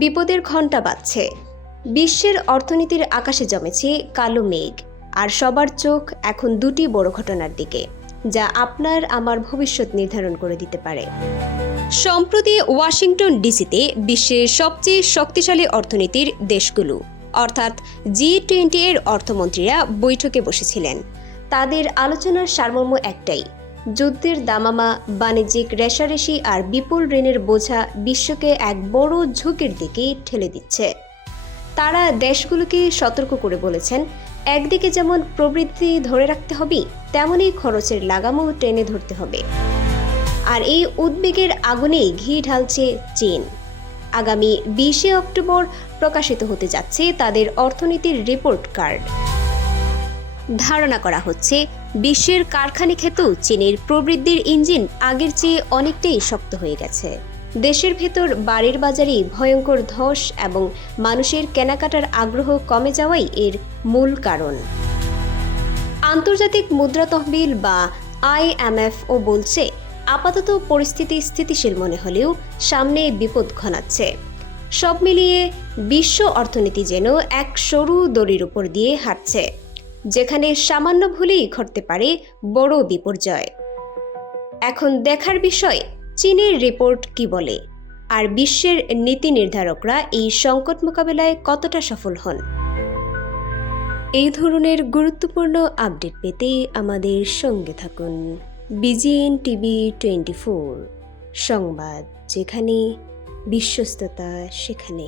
বিপদের ঘণ্টা বাজছে। বিশ্বের অর্থনীতির আকাশে জমেছে কালো মেঘ, আর সবার চোখ এখন দুটি বড় ঘটনার দিকে, যা আপনার আমার ভবিষ্যৎ নির্ধারণ করে দিতে পারে। সম্প্রতি ওয়াশিংটন ডিসিতে বিশ্বের সবচেয়ে শক্তিশালী অর্থনীতির দেশগুলো অর্থাৎ G20 এর অর্থমন্ত্রীরা বৈঠকে বসেছিলেন। তাদের আলোচনার সারমর্ম একটাই: যুদ্ধের দামামা, বাণিজ্যিক রেষারেষি আর বিপুল ঋণের বোঝা বিশ্বকে এক বড় ঝুঁকির দিকে ঠেলে দিচ্ছে। তারা দেশগুলোকে সতর্ক করে বলেছেন, একদিকে যেমন প্রবৃদ্ধি ধরে রাখতে হবে, তেমনই খরচের লাগামও টেনে ধরতে হবে। আর এই উদ্বেগের আগুনেই ঘি ঢালছে চীন। আগামী 20 অক্টোবর প্রকাশিত হতে যাচ্ছে তাদের অর্থনীতির রিপোর্ট কার্ড। ধারণা করা হচ্ছে, বিশ্বের কারখানা ক্ষেত্রেও চীনের প্রবৃদ্ধির ইঞ্জিন আগের চেয়ে অনেকটাই শক্ত হয়ে গেছে। দেশের ভেতর বাড়ির বাজারে ভয়ঙ্কর ধস এবং মানুষের কেনাকাটার আগ্রহ কমে যাওয়াই এর মূল কারণ। আন্তর্জাতিক মুদ্রা তহবিল বা IMFও বলছে, আপাতত পরিস্থিতি স্থিতিশীল মনে হলেও সামনে বিপদ ঘনাচ্ছে। সব মিলিয়ে বিশ্ব অর্থনীতি যেন এক সরু দড়ির উপর দিয়ে হাঁটছে, যেখানে সামান্য ভুলেই ঘটতে পারে বড় বিপর্যয়। এখন দেখার বিষয়, চীনের রিপোর্ট কি বলে, আর বিশ্বের নীতি নির্ধারকরা এই সংকট মোকাবেলায় কতটা সফল হন। এই ধরনের গুরুত্বপূর্ণ আপডেট পেতে আমাদের সঙ্গে থাকুন। BGN TV 24 সংবাদ, যেখানে বিশ্বস্ততা সেখানে।